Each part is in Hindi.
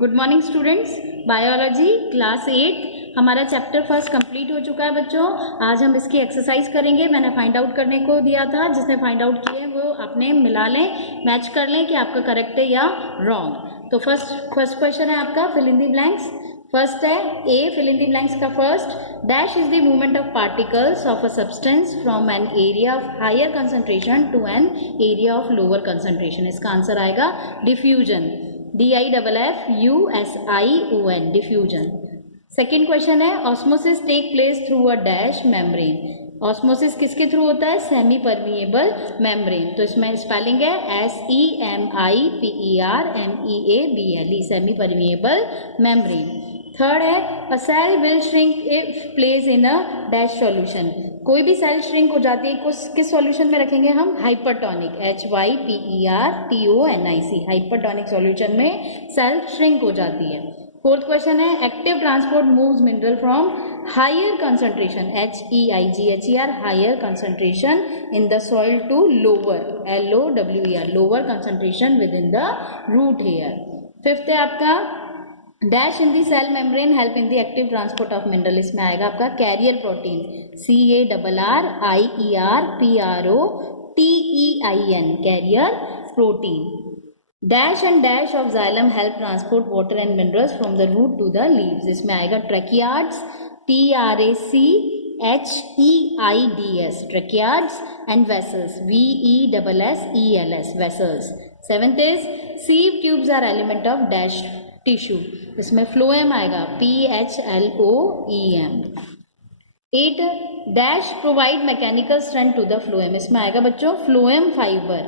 Good morning students. Biology class 8 हमारा चैप्टर फर्स्ट कंप्लीट हो चुका है बच्चों। आज हम इसकी एक्सरसाइज करेंगे। मैंने फाइंड आउट करने को दिया था, जिसने फाइंड आउट किए वो अपने मिला लें, मैच कर लें कि आपका करेक्ट है या रॉन्ग। तो फर्स्ट क्वेश्चन है आपका fill in the blanks. First है A, fill in the blanks का first, dash is the movement of particles of a substance from an area of higher concentration to an area of lower concentration. इसका आंसर आएगा diffusion, DIFFUSION, diffusion. Second question है osmosis take place through a dash membrane. Osmosis किसके थ्रू होता है? Semi permeable membrane. तो इसमें स्पेलिंग है SEMIPERMEABLE, semi permeable membrane. Third है a cell will shrink if place in a dash solution. कोई भी सेल श्रिंक हो जाती है, किस सॉल्यूशन में रखेंगे हम? हाइपरटोनिक, HYPERTONIC, हाइपरटोनिक सॉल्यूशन में सेल श्रिंक हो जाती है। फोर्थ क्वेश्चन है active transport moves mineral from higher concentration, HEIGHER, higher concentration in the soil to lower, LOWER, lower concentration within the root hair. Fifth है आपका dash in the cell membrane help in the active transport of mineral. इसमें आएगा आपका carrier protein, CARRIERPROTEIN, carrier protein. Dash and dash of xylem help transport water and minerals from the root two the leaves. इसमें आएगा ट्रैकियार्ड्स, TRACHEIDS, ट्रैकियार्ड्स, and vessels, VESSELS, vessels. Seventh is sieve tubes are element of dash tissue. इसमें फ्लोएम आएगा, PHLOEM। 8 dash provide mechanical strength to the phloem. इसमें आएगा बच्चों phloem fibre,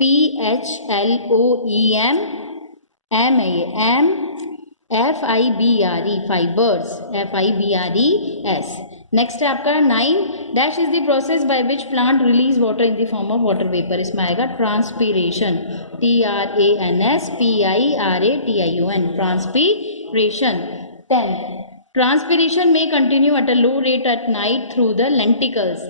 PHLOEM, FIBRE, fibres, FIBRES। Next है आपका 9 dash is the process by which plant release water in the form of water vapour. इसमें आएगा ट्रांसपीरेशन, TRANSPIRATION, ट्रांसपीरेशन। 10 ट्रांसपीरेशन में continue at a low rate at night through the lenticels,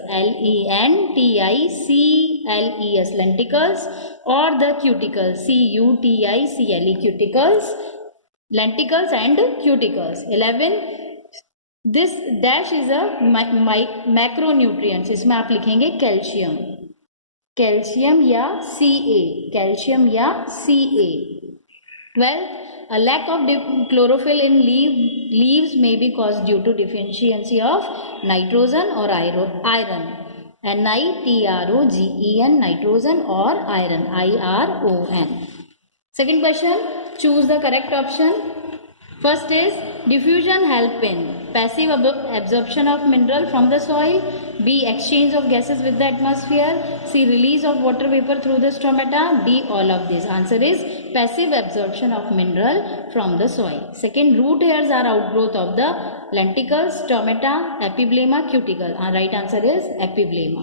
LENTICLES, lenticels, और the cuticles, CUTICLE, cuticles, lenticels and cuticles. 11 this dash is a macronutrients. इसमें आप लिखेंगे कैल्शियम, कैल्शियम या CA, कैल्शियम या CA। 12 a lack of chlorophyll in leaves may be caused due to deficiency of nitrogen or iron, NITROGEN, nitrogen or iron, IRON। second question, choose the correct option। first is diffusion help in passive absorption of mineral from the soil, B exchange of gases with the atmosphere, C release of water vapor through the stomata, D all of this। answer is passive absorption of mineral from the soil। second, root hairs are outgrowth of the lenticles, stomata, epiblema, cuticle। right answer is epiblema।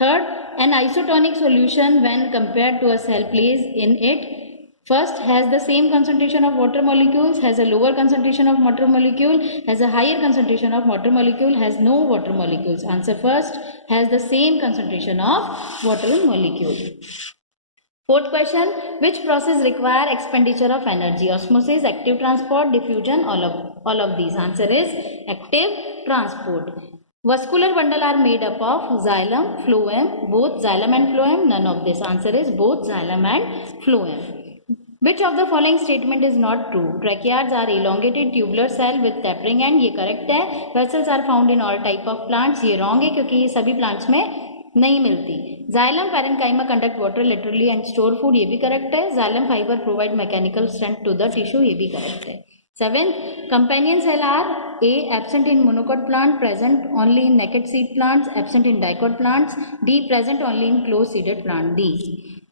third, an isotonic solution when compared to a cell placed in it first has the same concentration of water molecules, has a lower concentration of water molecule, has a higher concentration of water molecule, has no water molecules। answer first, has the same concentration of water molecule। fourth question, which process require expenditure of energy? osmosis, active transport, diffusion, all of these। answer is active transport। vascular bundle are made up of xylem, phloem, both xylem and phloem, none of this। answer is both xylem and phloem। Which of the following statement is not true? Tracheids are elongated tubular cell with tapering end, ये correct है। Vessels are found in all type of plants, ये wrong है क्योंकि ये सभी plants में नहीं मिलती। Xylem parenchyma conduct water laterally and store food, ये भी correct है। Xylem fiber provide mechanical strength to the tissue, ये भी correct है। 7th, companion cell are A absent in monocot plant, present only in naked seed plants, absent in dicot plants, D present only in close seeded plant, D।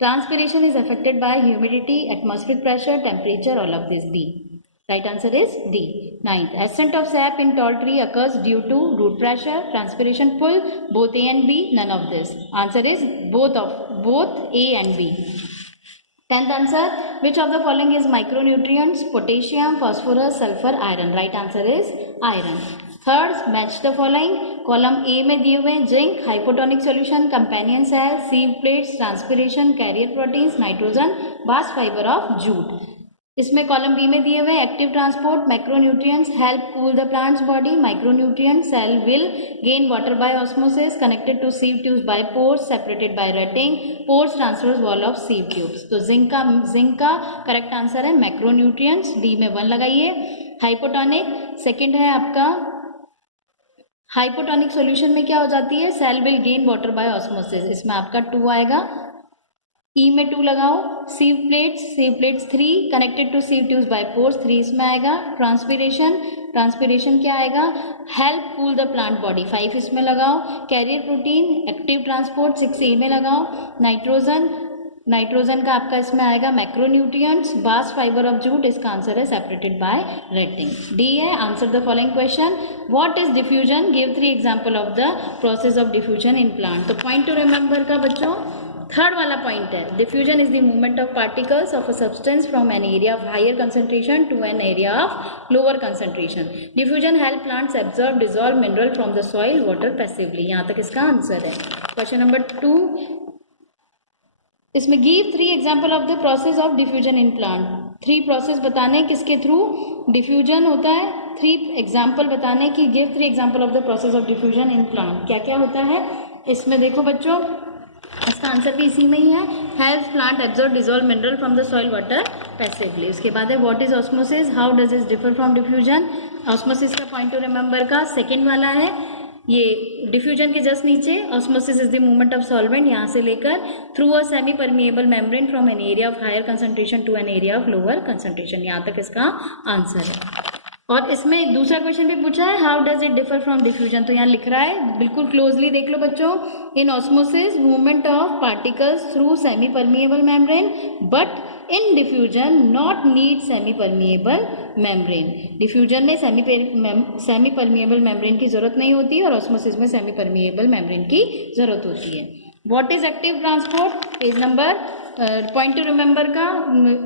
transpiration is affected by humidity, atmospheric pressure, temperature, all of this, D। right answer is D। 9th, ascent of sap in tall tree occurs due to root pressure, transpiration, pull, both A and B, none of this। answer is both A and B। 10th answer, which of the following is micronutrients? potassium, phosphorus, sulfur, iron। right answer is iron। Third, match the following. Column A में दिए हुए zinc, hypotonic solution, companion cell, sieve plates, transpiration, carrier proteins, nitrogen, bast fibre of jute. इसमें कॉलम बी में दिए हुए active transport, macronutrients help cool the plants body, micronutrient cell will gain water by osmosis, connected to sieve tubes by pores, separated by retting, pores transfers wall of sieve tubes. तो जिंक का करेक्ट आंसर है मैक्रोन्यूट्रिएंट्स, डी में 1 लगाइए। हाइपोटोनिक सेकंड है आपका, हाइपोटोनिक सॉल्यूशन में क्या हो जाती है, cell will gain water by osmosis, इसमें आपका 2 आएगा, ई में 2 लगाओ। Sieve plates 3 connected to sieve tubes by pores, 3 इसमें आएगा। ट्रांसपिरेशन क्या आएगा, help cool the plant body, 5 इसमें लगाओ। Carrier protein active transport 6 A में लगाओ। नाइट्रोजन का आपका इसमें आएगा macronutrients, bast fibre of jute, इसका आंसर है सेपरेटेड बाय रेटिंग, डी है। Answer the following question, what is diffusion, give 3 example of the process of diffusion in plant. तो पॉइंट टू रिमेंबर का बच्चों थर्ड वाला पॉइंट है, diffusion is the movement of particles of a substance from an area of higher concentration to an area of lower concentration. Diffusion help plants absorb dissolve mineral from the soil water passively, यहाँ तक इसका आंसर है। क्वेश्चन नंबर 2, इसमें give 3 example of the process of diffusion in plant, 3 process बताने किसके थ्रू डिफ्यूजन होता है, 3 एग्जाम्पल बताने की, give 3 example of the process of diffusion in plant, क्या क्या होता है इसमें देखो बच्चों, इसका आंसर भी इसी में ही है, help plant absorb dissolve mineral from the soil water passively. उसके बाद है what is osmosis, how does it differ from diffusion. Osmosis का पॉइंट टू रिमेंबर का सेकेंड वाला है, ये डिफ्यूजन के जस्ट नीचे, osmosis is the movement of solvent यहाँ से लेकर through a semi permeable membrane from an area of higher concentration to an area of lower concentration, यहाँ तक इसका आंसर है। और इसमें एक दूसरा क्वेश्चन भी पूछा है, how does it differ from diffusion, तो यहाँ लिख रहा है, बिल्कुल क्लोजली देख लो बच्चों, in osmosis movement of particles through semi permeable membrane, but in diffusion not need semi permeable membrane. Diffusion में सेमी परमिएबल मेम्ब्रेन की जरूरत नहीं होती और ऑस्मोसिस में सेमी परमिएबल मेम्ब्रेन की जरूरत होती है। What is active transport, page number point to remember का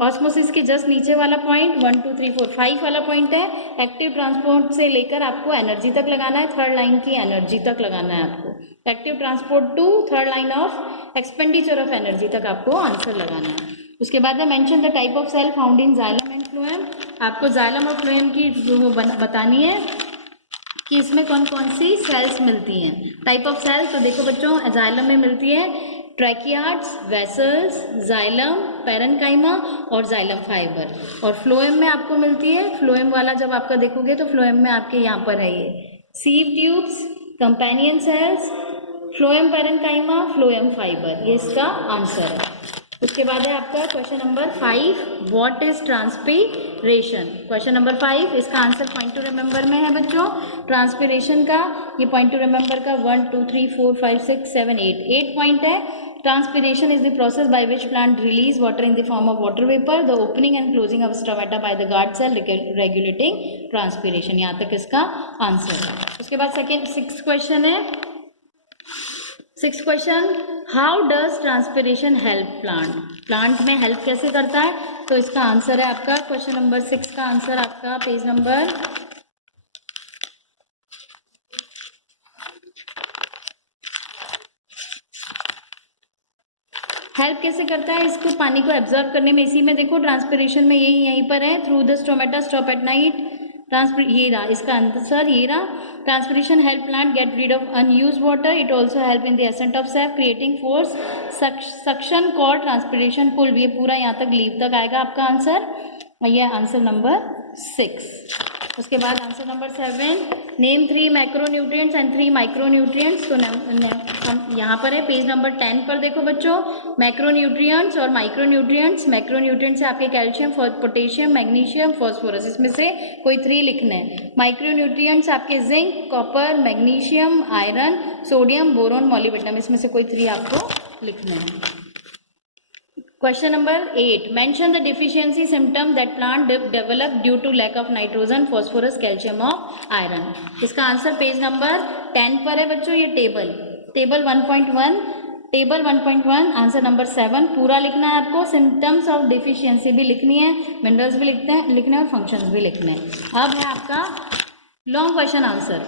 ऑस्मोसिस के जस्ट नीचे वाला पॉइंट 1 2 3 4 5 वाला पॉइंट है, एक्टिव ट्रांसपोर्ट से लेकर आपको एनर्जी तक लगाना है, थर्ड लाइन की एनर्जी तक लगाना है आपको, active transport to third line of expenditure of energy तक आपको आंसर लगाना है। उसके बाद है mention the type of cell found in xylem and phloem, आपको जाइलम और फ्लोएम की जो बतानी है कि इसमें कौन कौन सी सेल्स मिलती हैं। टाइप ऑफ सेल तो देखो बच्चों, जाइलम में मिलती है ट्रैकियार्ड्स, वेसल्स, जाइलम, पैरेन्काइमा और जाइलम फाइबर, और फ्लोएम में आपको मिलती है, फ्लोएम वाला जब आपका देखोगे तो फ्लोएम में आपके यहाँ पर है ये sieve tubes, companion cells, phloem parenchyma, phloem fibre, ये इसका आंसर है। उसके बाद है आपका question number 5, what is transpiration. Question number 5, इसका आंसर पॉइंट टू रिमेंबर में है बच्चों। ट्रांसपीरेशन का ये पॉइंट टू रिमेंबर का 1 2 3 4 5 6 7 8 पॉइंट है। Transpiration is the process by which plant release water in the form of water vapour, the opening and closing of stomata by the guard cell regulating transpiration, यहाँ तक इसका आंसर है। उसके बाद सिक्स क्वेश्चन है, six question, how does transpiration help plant, plant में हेल्प कैसे करता है, तो इसका आंसर है आपका क्वेश्चन नंबर 6 का आंसर आपका पेज नंबर हेल्प कैसे करता है, इसको पानी को एब्जॉर्ब करने में, इसी में देखो ट्रांसपीरेशन में यहीं पर है, through the stomata stop at night, ये रहा इसका आंसर, ये रहा। Transpiration help plant get rid of unused water, it also help in the ascent of sap creating force, suction call transpiration pull, ये पूरा यहाँ तक लीव तक आएगा आपका आंसर, ये आंसर नंबर 6। उसके बाद answer number 7, name 3 macronutrients and 3 micronutrients, तो हम यहाँ पर है पेज नंबर 10 पर देखो बच्चों, मैक्रोन्यूट्रिएंट्स और माइक्रोन्यूट्रिएंट्स। मैक्रोन्यूट्रिएंट्स है आपके कैल्शियम, पोटेशियम, मैग्नीशियम, फॉस्फोरस, इसमें से कोई 3 लिखने हैं। माइक्रोन्यूट्रिएंट्स आपके zinc, copper, magnesium, iron, sodium, boron, molybdenum, इसमें से कोई 3 आपको लिखने हैं। Question number 8, mention the deficiency symptom that plant develop due to lack of nitrogen, phosphorus, calcium और आयरन, इसका आंसर पेज नंबर 10 पर है बच्चों, ये टेबल 1.1 आंसर नंबर 7 पूरा लिखना है आपको, सिम्टम्स ऑफ डिफिशियंसी भी लिखनी है, मिनरल्स भी लिखने हैं और फंक्शंस भी लिखने हैं। अब है आपका long question answer.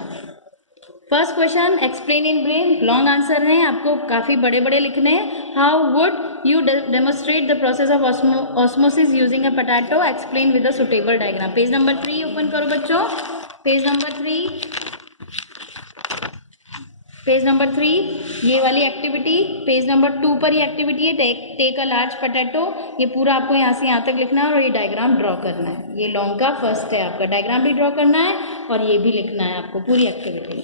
First question, explain in brain, long answer है आपको, काफी बड़े बड़े लिखने हैं। How would You demonstrate the process of osmosis using a potato. Explain with a suitable diagram. Page number 3 open करो बच्चों. पेज नंबर 3 ये वाली एक्टिविटी. पेज नंबर 2 पर ये एक्टिविटी है. Take a large potato. ये पूरा आपको यहाँ से यहाँ तक लिखना है और ये डायग्राम ड्रॉ करना है. ये लॉन्ग का फर्स्ट है आपका. डायग्राम भी ड्रॉ करना है और ये भी लिखना है आपको पूरी एक्टिविटी.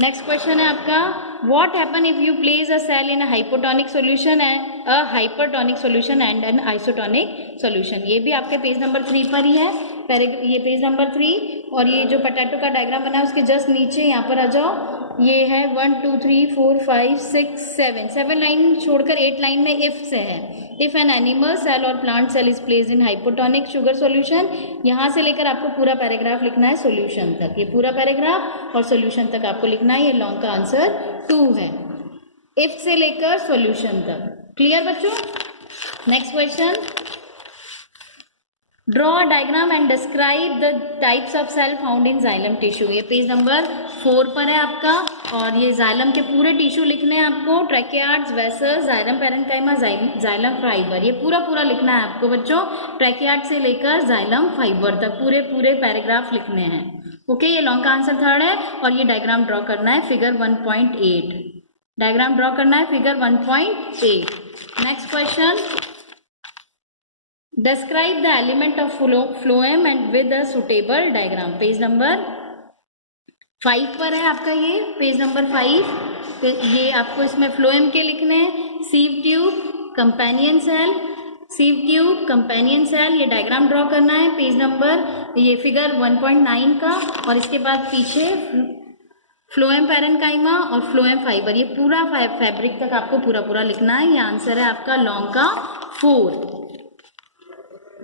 नेक्स्ट क्वेश्चन है आपका, what happen if you place a cell in a hypotonic solution and a hypertonic solution and an isotonic solution. ये भी आपके पेज नंबर 3 पर ही है. ये पेज नंबर 3 और ये जो पोटैटो का डायग्राम बना है उसके जस्ट नीचे यहाँ पर आ जाओ. ये है 1 2 3 4 5 6 7 लाइन छोड़कर 8 लाइन में इफ से है. इफ एन एनिमल सेल और plant cell is placed in hypotonic sugar solution. यहाँ से लेकर आपको पूरा पैराग्राफ लिखना है सॉल्यूशन तक. ये पूरा पैराग्राफ और सॉल्यूशन तक आपको लिखना है. ये लॉन्ग का आंसर 2 है. इफ से लेकर सॉल्यूशन तक. क्लियर बच्चों? Next question, draw a diagram and describe the types of cell found in xylem tissue. ये पेज नंबर 4 पर है आपका और ये जाइलम के पूरे टिश्यू लिखने हैं आपको. Tracheids, vessels, xylem parenchyma, xylem fibre. ये पूरा लिखना है आपको बच्चों. ट्रैकियार्ड से लेकर जाइलम फाइबर तक पूरे पैराग्राफ लिखने हैं. ओके, ये लॉन्ग का आंसर 3rd है और ये डायग्राम ड्रॉ करना है फिगर 1.8. डायग्राम ड्रॉ करना है figure 1.8. Next question, describe the element of phloem and with a suitable diagram. Page number 5 पर है आपका. ये पेज नंबर 5. ये आपको इसमें फ्लोएम के लिखने हैं. Sieve tube, companion cell, sieve tube, companion cell. ये डायग्राम ड्रॉ करना है पेज नंबर, ये फिगर 1.9 का. और इसके बाद पीछे फ्लोएम पैरेन्काइमा और फ्लोएम फाइबर. ये पूरा फैब्रिक तक आपको पूरा लिखना है. ये आंसर है आपका लॉन्ग का 4.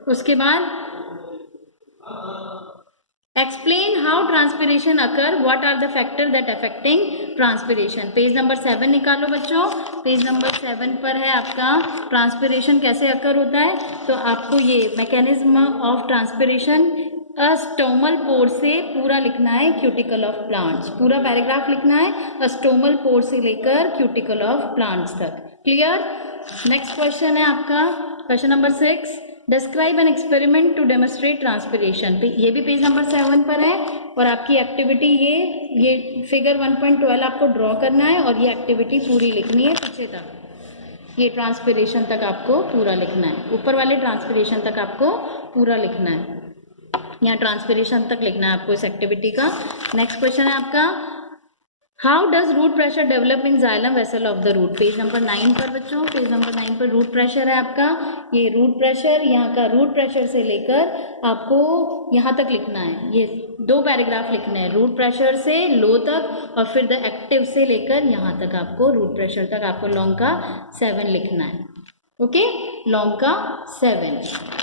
उसके बाद explain how transpiration occur. What are the factor that affecting transpiration. Page number 7 निकालो बच्चों. पेज नंबर 7 पर है आपका ट्रांसपिरेशन कैसे अकर होता है. तो आपको ये mechanism of transpiration stomal pore से पूरा लिखना है. क्यूटिकल ऑफ प्लांट्स पूरा पैराग्राफ लिखना है स्टोमल पोर से लेकर क्यूटिकल ऑफ प्लांट्स तक. क्लियर? नेक्स्ट क्वेश्चन है आपका question number 6, describe an experiment to demonstrate transpiration. ये भी पेज नंबर 7 पर है और आपकी एक्टिविटी ये फिगर 1.12 आपको ड्रॉ करना है और ये एक्टिविटी पूरी लिखनी है पीछे तक. ये ट्रांसपिरेशन तक आपको पूरा लिखना है. ऊपर वाले ट्रांसपिरेशन तक आपको पूरा लिखना है. यहाँ ट्रांसपिरेशन तक लिखना है आपको इस एक्टिविटी का. नेक्स्ट क्वेश्चन है आपका, how does root pressure develop in xylem vessel of the root. Page number 9 पर बच्चों. पेज नंबर 9 पर रूट प्रेशर है आपका. ये रूट प्रेशर, यहाँ का रूट प्रेशर से लेकर आपको यहाँ तक लिखना है. ये 2 पैराग्राफ लिखने हैं. रूट प्रेशर से लो तक और फिर द एक्टिव से लेकर यहाँ तक आपको रूट प्रेशर तक आपको लॉन्ग का 7 लिखना है. ओके, लॉन्ग का 7.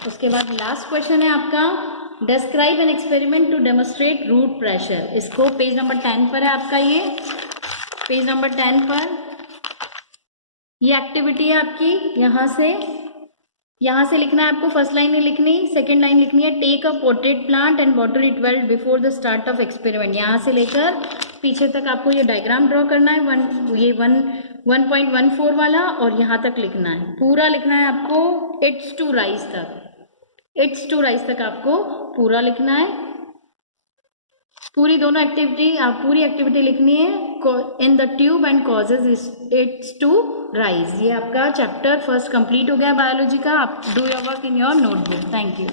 उसके बाद लास्ट क्वेश्चन है आपका, describe an experiment to demonstrate root pressure. इसको पेज नंबर 10 पर है आपका. ये पेज नंबर 10 पर ये एक्टिविटी है आपकी. यहाँ से लिखना है आपको. फर्स्ट लाइन नहीं लिखनी, सेकंड लाइन लिखनी है. Take a portrait plant and water it well before the start of experiment. यहाँ से लेकर पीछे तक आपको ये डायग्राम ड्रॉ करना है. 1.14 वाला और यहाँ तक लिखना है. पूरा लिखना है आपको इट्स टू राइज तक. इट्स टू राइज तक आपको पूरा लिखना है. पूरी दोनों एक्टिविटी आप पूरी एक्टिविटी लिखनी है. In the tube and causes its to rise. ये आपका चैप्टर 1 कंप्लीट हो गया बायोलॉजी का. आप do your work in your notebook. Thank you.